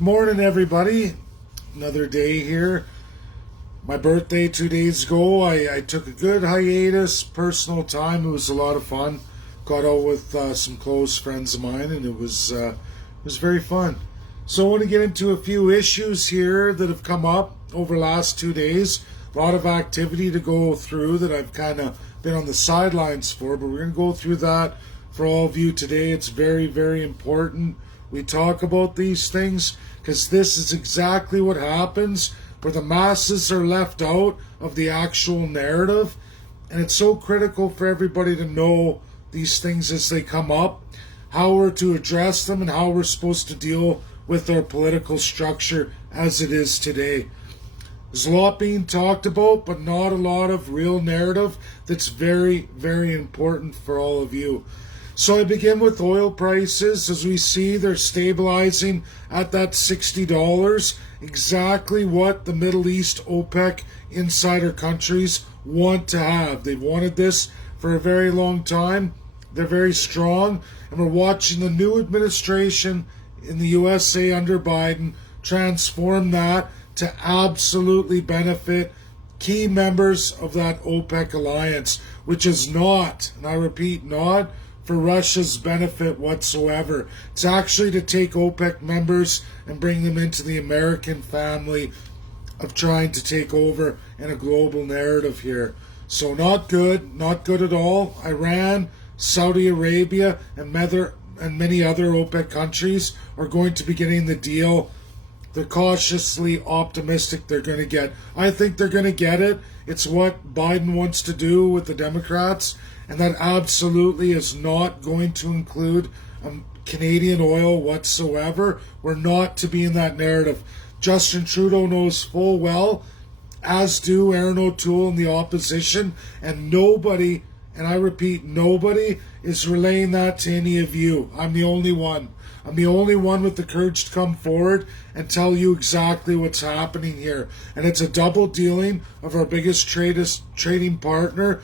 Morning, everybody. Another day here. My birthday 2 days ago. I took a good hiatus, personal time. It was a lot of fun. Got out with some close friends of mine, and it was very fun. So I want to get into a few issues here that have come up over the last 2 days. A lot of activity to go through that I've kind of been on the sidelines for, but we're going to go through that for all of you today. It's very, very important we talk about these things because this is exactly what happens where the masses are left out of the actual narrative. And it's so critical for everybody to know these things as they come up, how we're to address them, and how we're supposed to deal with our political structure as it is today. There's a lot being talked about, but not a lot of real narrative that's very, very important for all of you. So I begin with oil prices. As we see, they're stabilizing at that $60, exactly what the Middle East OPEC insider countries want to have. They've wanted this for a very long time. They're very strong, and we're watching the new administration in the USA under Biden transform that to absolutely benefit key members of that OPEC alliance, which is not, and I repeat, not for Russia's benefit whatsoever. It's actually to take OPEC members and bring them into the American family of trying to take over in a global narrative here. So not good at all. Iran, Saudi Arabia, and many other OPEC countries are going to be getting the deal they're cautiously optimistic they're going to get. I think they're going to get it. It's what Biden wants to do with the Democrats, and that absolutely is not going to include Canadian oil whatsoever. We're not to be in that narrative. Justin Trudeau knows full well, as do Aaron O'Toole and the opposition, and nobody, and I repeat, nobody is relaying that to any of you. I'm the only one. I'm the only one with the courage to come forward and tell you exactly what's happening here. And it's a double dealing of our biggest trading partner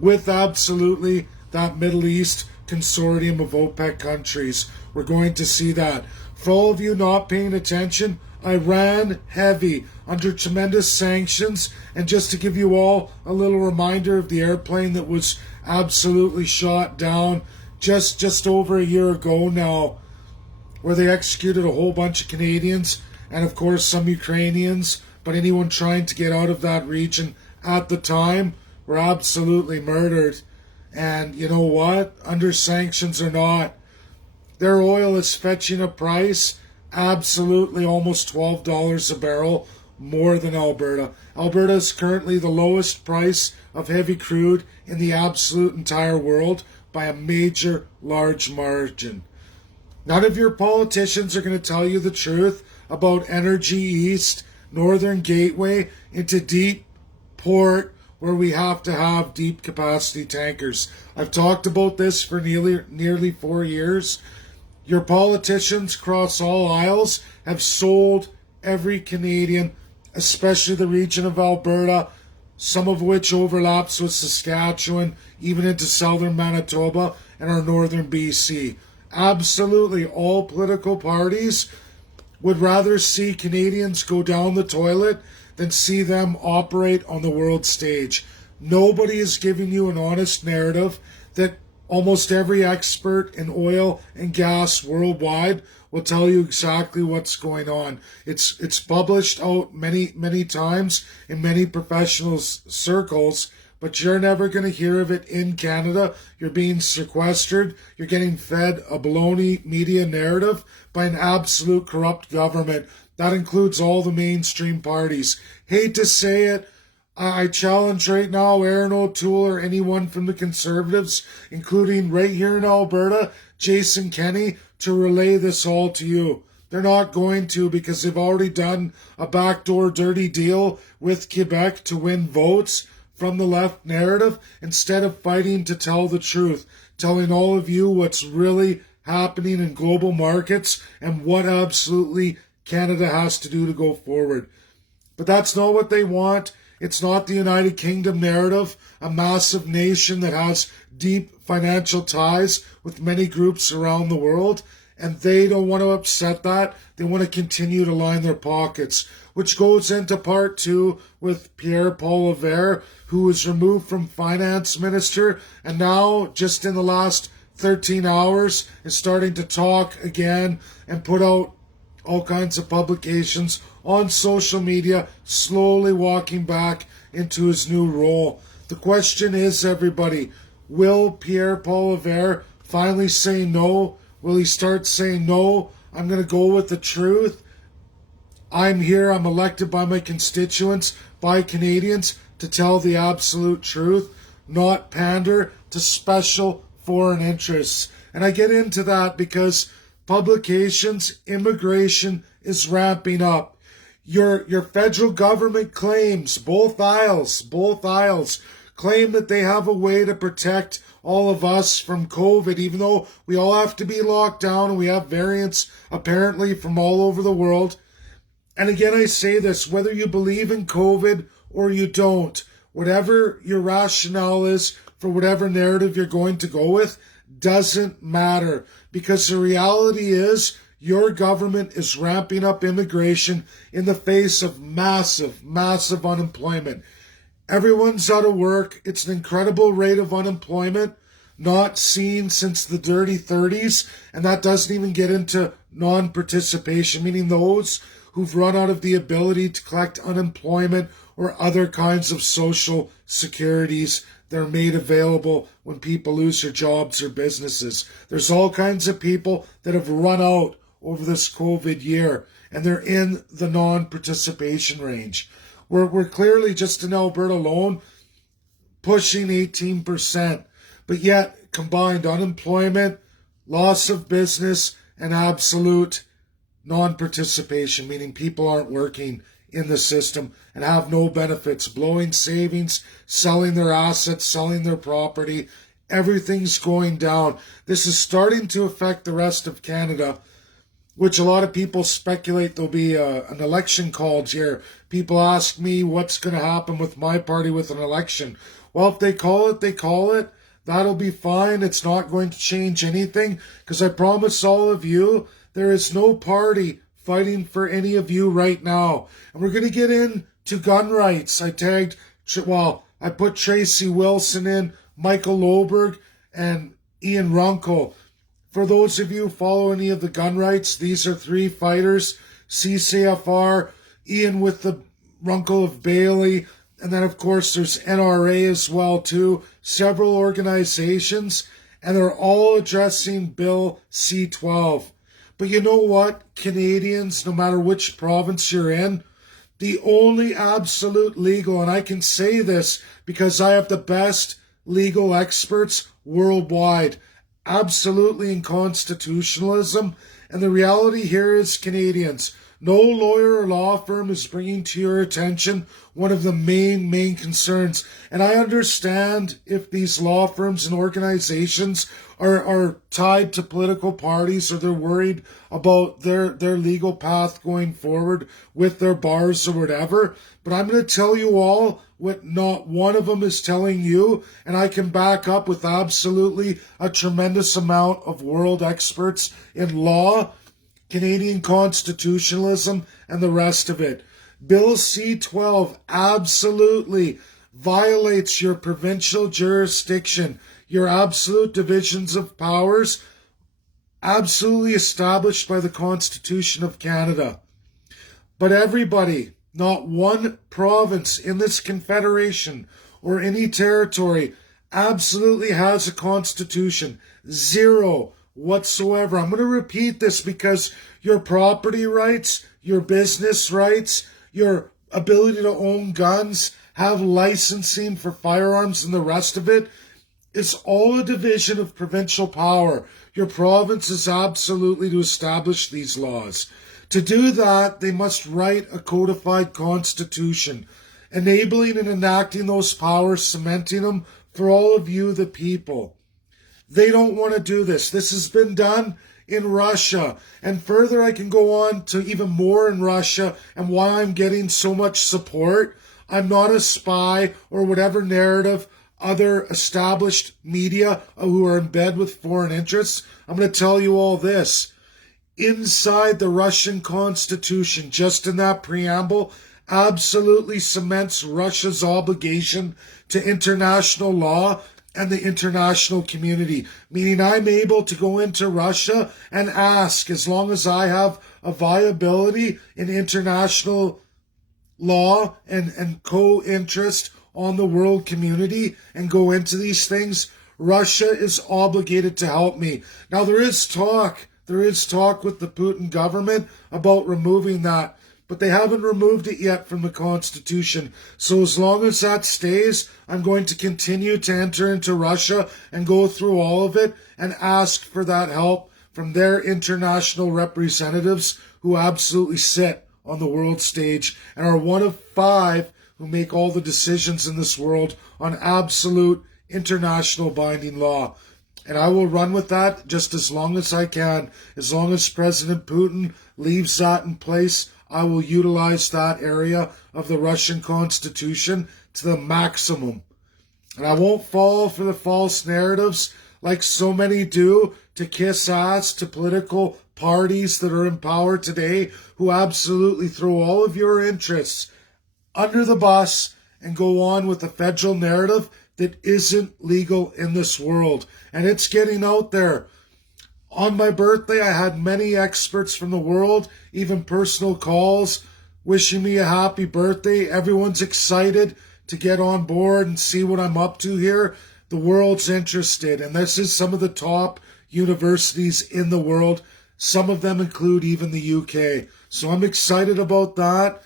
with absolutely that Middle East consortium of OPEC countries. We're going to see that. For all of you not paying attention, Iran heavy, under tremendous sanctions. And just to give you all a little reminder of the airplane that was absolutely shot down just over a year ago now, where they executed a whole bunch of Canadians and, of course, some Ukrainians, but anyone trying to get out of that region at the time were absolutely murdered. And you know what? Under sanctions or not, their oil is fetching a price absolutely almost $12 a barrel more than Alberta. Alberta is currently the lowest price of heavy crude in the absolute entire world by a major, large margin. None of your politicians are going to tell you the truth about Energy East, Northern Gateway, into deep port where we have to have deep capacity tankers. I've talked about this for nearly 4 years. Your politicians across all aisles have sold every Canadian, especially the region of Alberta, some of which overlaps with Saskatchewan, even into southern Manitoba and our northern BC. Absolutely all political parties would rather see Canadians go down the toilet than see them operate on the world stage. Nobody is giving you an honest narrative that almost every expert in oil and gas worldwide will tell you exactly what's going on. It's published out many times in many professional circles, but you're never going to hear of it in Canada. You're being sequestered. You're getting fed a baloney media narrative by an absolute corrupt government. That includes all the mainstream parties. Hate to say it, I challenge right now Aaron O'Toole or anyone from the Conservatives, including right here in Alberta, Jason Kenney, to relay this all to you. They're not going to, because they've already done a backdoor dirty deal with Quebec to win votes from the left narrative instead of fighting to tell the truth, telling all of you what's really happening in global markets and what absolutely Canada has to do to go forward. But that's not what they want. It's not the United Kingdom narrative, a massive nation that has deep financial ties with many groups around the world. and they don't want to upset that. They want to continue to line their pockets, which goes into part two with Pierre Poilievre, who was removed from finance minister and now, just in the last 13 hours, is starting to talk again and put out all kinds of publications on social media, slowly walking back into his new role. The question is, everybody, will Pierre Poilievre finally say no? Will he start saying, no, I'm going to go with the truth? I'm here, I'm elected by my constituents, by Canadians, to tell the absolute truth, not pander to special foreign interests. And I get into that because publications, immigration is ramping up. Your federal government claims, both aisles, claim that they have a way to protect all of us from COVID, even though we all have to be locked down and we have variants apparently from all over the world. And again, I say this, whether you believe in COVID or you don't, whatever your rationale is for whatever narrative you're going to go with, doesn't matter. Because the reality is, your government is ramping up immigration in the face of massive unemployment. Everyone's out of work. It's an incredible rate of unemployment, not seen since the dirty 30s, and that doesn't even get into non-participation, meaning those who've run out of the ability to collect unemployment or other kinds of social securities that are made available when people lose their jobs or businesses. There's all kinds of people that have run out over this COVID year, and they're in the non-participation range. We're clearly, just in Alberta alone, pushing 18%. But yet, combined unemployment, loss of business, and absolute non-participation, meaning people aren't working in the system and have no benefits, blowing savings, selling their assets, selling their property. Everything's going down. This is starting to affect the rest of Canada, which a lot of people speculate there'll be an election called here. People ask me what's going to happen with my party with an election. Well, if they call it, they call it. That'll be fine. It's not going to change anything, because I promise all of you, there is no party fighting for any of you right now. And we're going to get into gun rights. I put Tracy Wilson in, Michael Loberg, and Ian Runkle. For those of you who follow any of the gun rights, these are three fighters, CCFR, Ian with the Runkle of Bailey, and then of course there's NRA as well too, several organizations, and they're all addressing Bill C-12. But you know what, Canadians, no matter which province you're in, the only absolute legal, and I can say this because I have the best legal experts worldwide, absolutely in constitutionalism. And the reality here is, Canadians, no lawyer or law firm is bringing to your attention one of the main concerns. And I understand if these law firms and organizations are tied to political parties, or they're worried about their legal path going forward with their bars or whatever. But I'm going to tell you all what not one of them is telling you, and I can back up with absolutely a tremendous amount of world experts in law, Canadian constitutionalism, and the rest of it. Bill C-12 absolutely violates your provincial jurisdiction, your absolute divisions of powers, absolutely established by the Constitution of Canada. But everybody, not one province in this confederation or any territory absolutely has a constitution. Zero whatsoever. I'm going to repeat this because your property rights, your business rights, your ability to own guns, have licensing for firearms, and the rest of it is all a division of provincial power. Your province is absolutely to establish these laws. To do that, they must write a codified constitution, enabling and enacting those powers, cementing them for all of you, the people. They don't want to do this. This has been done in Russia. And further, I can go on to even more in Russia and why I'm getting so much support. I'm not a spy or whatever narrative other established media who are in bed with foreign interests. I'm going to tell you all this. inside the Russian Constitution, just in that preamble, absolutely cements Russia's obligation to international law and the international community, meaning I'm able to go into Russia and ask, as long as I have a viability in international law and co-interest on the world community and go into these things, Russia is obligated to help me. Now, there is talk with the Putin government about removing that, but they haven't removed it yet from the Constitution. So as long as that stays, I'm going to continue to enter into Russia and go through all of it and ask for that help from their international representatives who absolutely sit on the world stage and are one of 5 who make all the decisions in this world on absolute international binding law. And I will run with that just as long as I can. As long as President Putin leaves that in place, I will utilize that area of the Russian Constitution to the maximum. And I won't fall for the false narratives like so many do to kiss ass to political parties that are in power today who absolutely throw all of your interests under the bus and go on with a federal narrative that isn't legal in this world. And it's getting out there. On my birthday, I had many experts from the world, even personal calls, wishing me a happy birthday. Everyone's excited to get on board and see what I'm up to here. The world's interested, and this is some of the top universities in the world. Some of them include even the UK. So I'm excited about that.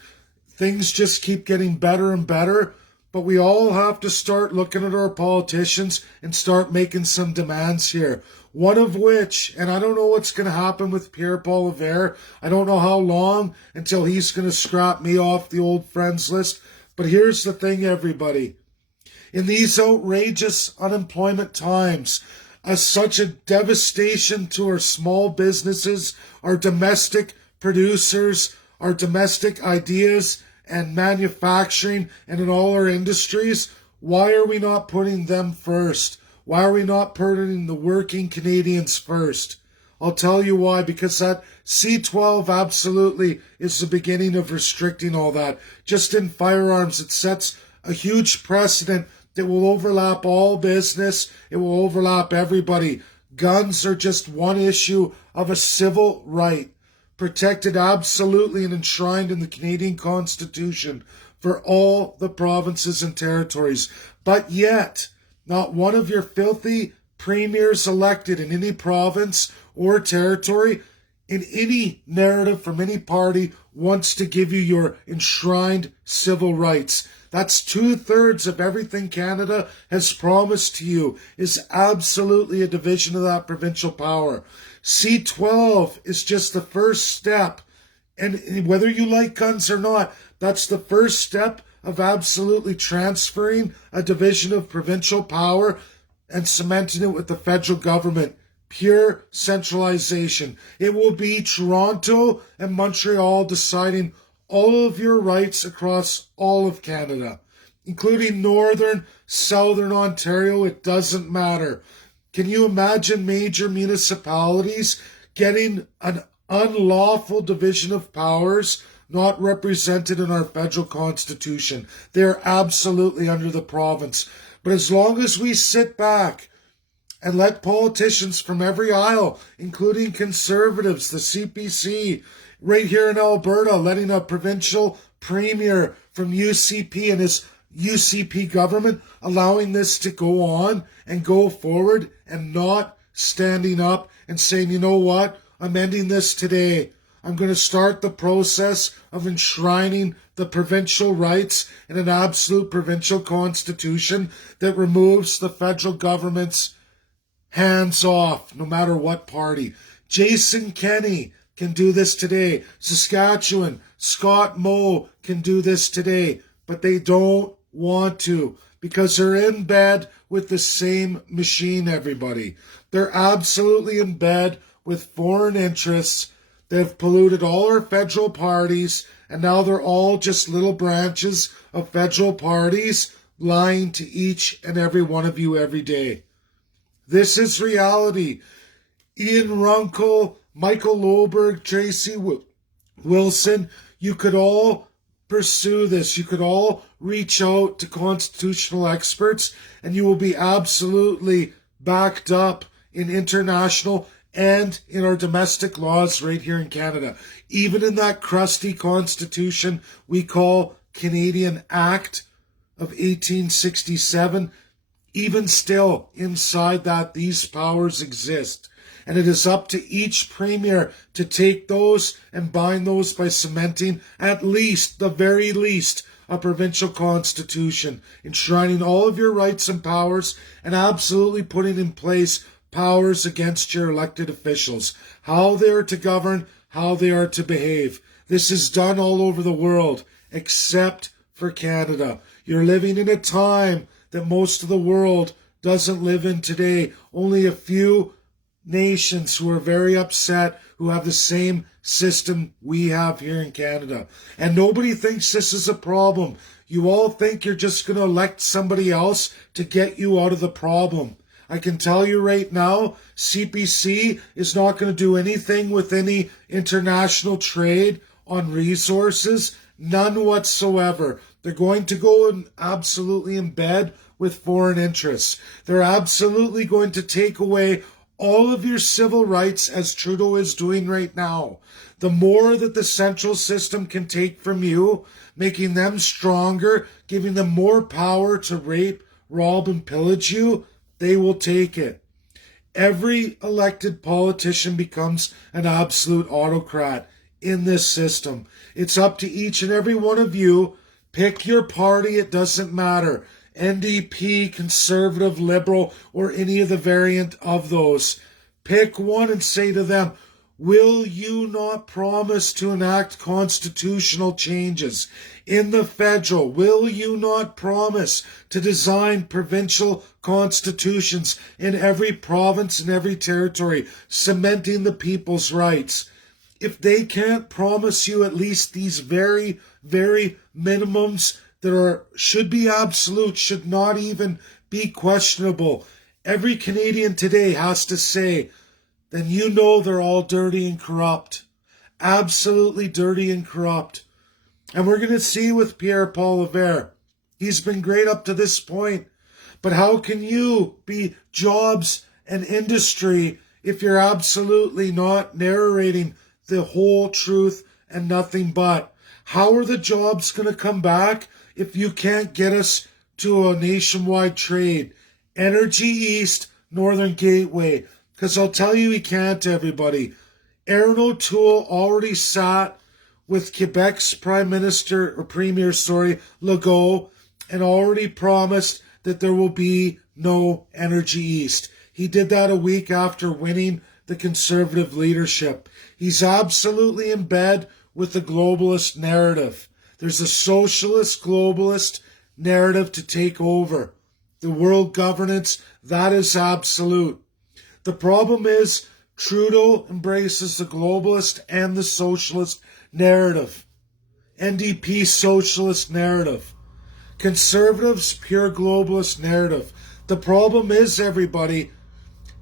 Things just keep getting better and better. But we all have to start looking at our politicians and start making some demands here. One of which, and I don't know what's going to happen with Pierre Poilievre. I don't know how long until he's going to scrap me off the old friends list. But here's the thing, everybody. In these outrageous unemployment times, as such a devastation to our small businesses, our domestic producers, our domestic ideas, and manufacturing, and in all our industries, why are we not putting them first? Why are we not putting the working Canadians first? I'll tell you why, because that C-12 absolutely is the beginning of restricting all that. Just in firearms, it sets a huge precedent that will overlap all business. It will overlap everybody. Guns are just one issue of a civil right, protected absolutely and enshrined in the Canadian Constitution for all the provinces and territories. But yet, not one of your filthy premiers elected in any province or territory, in any narrative from any party, wants to give you your enshrined civil rights. That's 2/3 of everything Canada has promised to you is absolutely a division of that provincial power. C-12 is just the first step. And whether you like guns or not, that's the first step of absolutely transferring a division of provincial power and cementing it with the federal government. Pure centralization. It will be Toronto and Montreal deciding all of your rights across all of Canada, including northern, southern Ontario. It doesn't matter. Can you imagine major municipalities getting an unlawful division of powers not represented in our federal constitution? They're absolutely under the province. But as long as we sit back and let politicians from every aisle, including Conservatives, the CPC, right here in Alberta, letting a provincial premier from UCP and his UCP government allowing this to go on and go forward and not standing up and saying, you know what, I'm ending this today. I'm going to start the process of enshrining the provincial rights in an absolute provincial constitution that removes the federal government's hands off, no matter what party. Jason Kenney can do this today. Saskatchewan, Scott Moe can do this today. But they don't want to because they're in bed with the same machine, everybody. They're absolutely in bed with foreign interests. They've polluted all our federal parties, and now they're all just little branches of federal parties lying to each and every one of you every day. This is reality. Ian Runkle, Michael Loberg, Tracy Wilson, you could all pursue this. You could all reach out to constitutional experts, and you will be absolutely backed up in international and in our domestic laws right here in Canada. Even in that crusty constitution we call Canadian Act of 1867, even still inside that, these powers exist. And it is up to each premier to take those and bind those by cementing at least, the very least, a provincial constitution, enshrining all of your rights and powers, and absolutely putting in place powers against your elected officials, how they are to govern, how they are to behave. This is done all over the world, except for Canada. You're living in a time that most of the world doesn't live in today. Only a few nations who are very upset, who have the same system we have here in Canada. And nobody thinks this is a problem. You all think you're just going to elect somebody else to get you out of the problem. I can tell you right now, CPC is not going to do anything with any international trade on resources, none whatsoever. They're going to go and absolutely in bed with foreign interests. They're absolutely going to take away all of your civil rights, as Trudeau is doing right now. The more that the central system can take from you, making them stronger, giving them more power to rape, rob, and pillage you, they will take it. Every elected politician becomes an absolute autocrat in this system. It's up to each and every one of you. Pick your party, it doesn't matter. NDP, Conservative, Liberal, or any of the variant of those. Pick one and say to them, will you not promise to enact constitutional changes in the federal? Will you not promise to design provincial constitutions in every province and every territory, cementing the people's rights? If they can't promise you at least these very, very minimums that should be absolute, should not even be questionable, every Canadian today has to say, then you know they're all dirty and corrupt. Absolutely dirty and corrupt. And we're going to see with Pierre-Paul Levert. He's been great up to this point. But how can you be jobs and industry if you're absolutely not narrating the whole truth and nothing but? How are the jobs going to come back if you can't get us to a nationwide trade? Energy East, Northern Gateway. Because I'll tell you he can't, everybody. Aaron O'Toole already sat with Quebec's Premier, Legault, and already promised that there will be no Energy East. He did that a week after winning the Conservative leadership. He's absolutely in bed with the globalist narrative. There's a socialist globalist narrative to take over. The world governance, that is absolute. The problem is Trudeau embraces the globalist and the socialist narrative. NDP socialist narrative. Conservatives, pure globalist narrative. The problem is, everybody,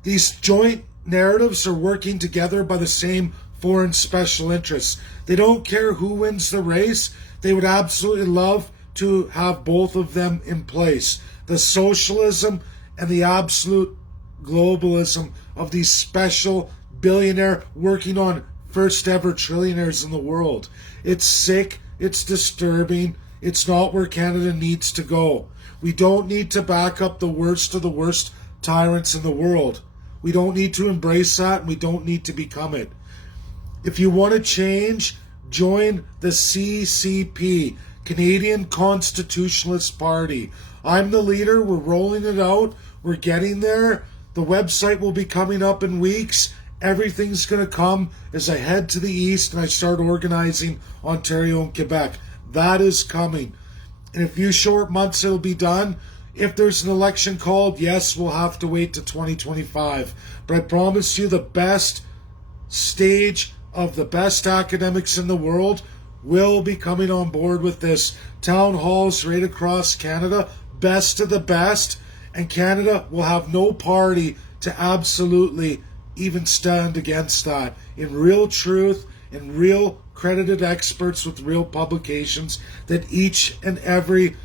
these joint narratives are working together by the same foreign special interests. They don't care who wins the race. They would absolutely love to have both of them in place. The socialism and the absolute globalism of these special billionaire working on first ever trillionaires in the world. It's sick. It's disturbing. It's not where Canada needs to go. We don't need to back up the worst of the worst tyrants in the world. We don't need to embrace that, and we don't need to become it. If you want to change, join the CCP, Canadian Constitutionalist Party. I'm the leader. We're rolling it out. We're getting there. The website will be coming up in weeks. Everything's going to come as I head to the east and I start organizing Ontario and Quebec. That is coming. In a few short months, it'll be done. If there's an election called, yes, we'll have to wait to 2025. But I promise you the best stage of the best academics in the world will be coming on board with this. Town halls right across Canada, best of the best. And Canada will have no party to absolutely even stand against that. In real truth, in real credited experts with real publications that each and every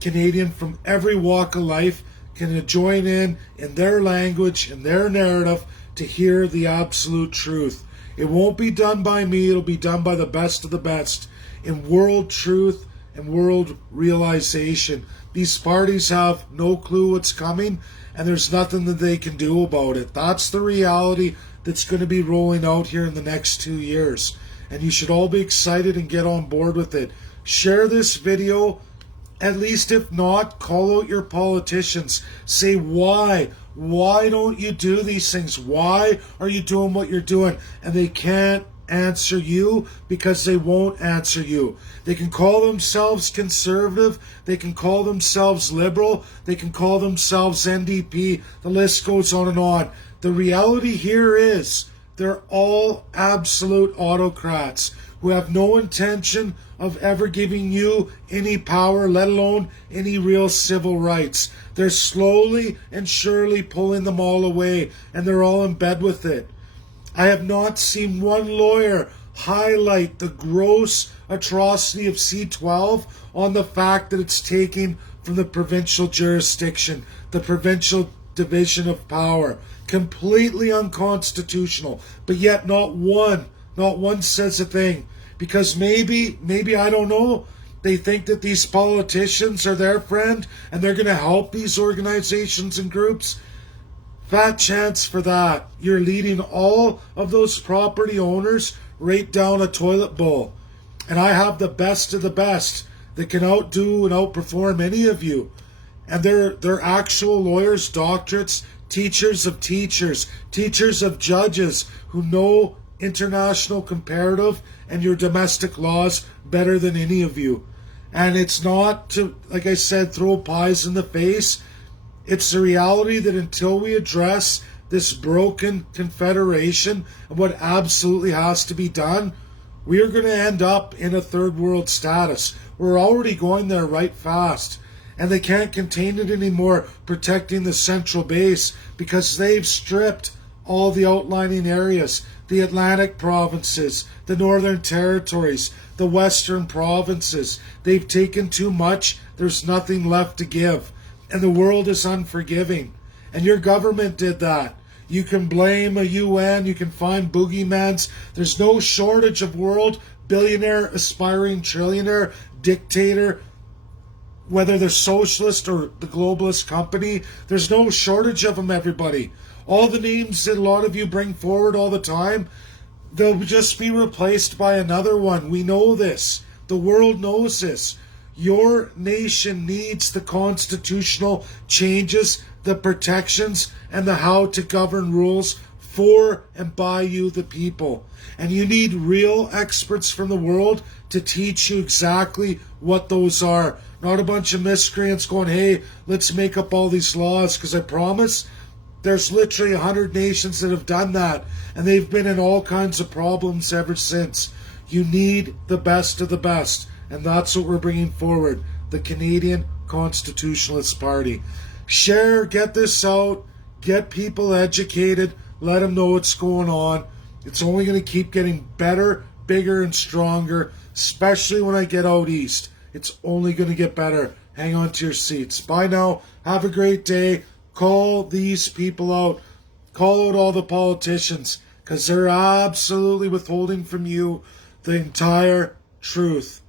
Canadian from every walk of life can join in their language, in their narrative, to hear the absolute truth. It won't be done by me, it'll be done by the best of the best in world truth and world realization. These parties have no clue what's coming, and there's nothing that they can do about it. That's the reality that's going to be rolling out here in the next 2 years. And you should all be excited and get on board with it. Share this video. At least if not, call out your politicians. Say why. Why don't you do these things? Why are you doing what you're doing? And they can't answer you because they won't answer you. They can call themselves conservative. They can call themselves liberal. They can call themselves NDP. The list goes on and on. The reality here is they're all absolute autocrats who have no intention of ever giving you any power, let alone any real civil rights. They're slowly and surely pulling them all away, and they're all in bed with it. I have not seen one lawyer highlight the gross atrocity of C-12 on the fact that it's taking from the provincial jurisdiction, the provincial division of power. Completely unconstitutional, but yet not one says a thing. Because maybe, I don't know, they think that these politicians are their friend and they're going to help these organizations and groups. Fat chance for that. You're leading all of those property owners right down a toilet bowl. And I have the best of the best that can outdo and outperform any of you. And they're actual lawyers, doctorates, teachers of teachers, teachers of judges who know international comparative and your domestic laws better than any of you. And it's not to, like I said, throw pies in the face. It's the reality that until we address this broken confederation and what absolutely has to be done, we are going to end up in a third world status. We're already going there right fast. And they can't contain it anymore, protecting the central base, because they've stripped all the outlining areas, the Atlantic provinces, the Northern Territories, the Western provinces. They've taken too much. There's nothing left to give. And the world is unforgiving. And your government did that. You can blame a UN, you can find boogeymans. There's no shortage of world billionaire, aspiring trillionaire, dictator, whether they're socialist or the globalist company. There's no shortage of them, everybody. All the names that a lot of you bring forward all the time, they'll just be replaced by another one. We know this. The world knows this. Your nation needs the constitutional changes, the protections, and the how to govern rules for and by you, the people. And you need real experts from the world to teach you exactly what those are. Not a bunch of miscreants going, hey, let's make up all these laws, because I promise there's literally 100 nations that have done that, and they've been in all kinds of problems ever since. You need the best of the best, and that's what we're bringing forward, the Canadian Constitutionalist Party. Share, get this out, get people educated, let them know what's going on. It's only going to keep getting better, bigger, and stronger, especially when I get out east. It's only going to get better. Hang on to your seats. Bye now. Have a great day. Call these people out. Call out all the politicians, because they're absolutely withholding from you the entire truth.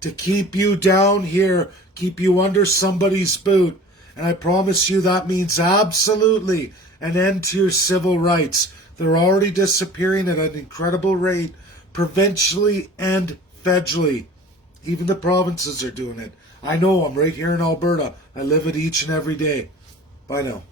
To keep you down here, keep you under somebody's boot. And I promise you that means absolutely an end to your civil rights. They're already disappearing at an incredible rate, provincially and federally. Even the provinces are doing it. I know, I'm right here in Alberta. I live it each and every day. Bye now.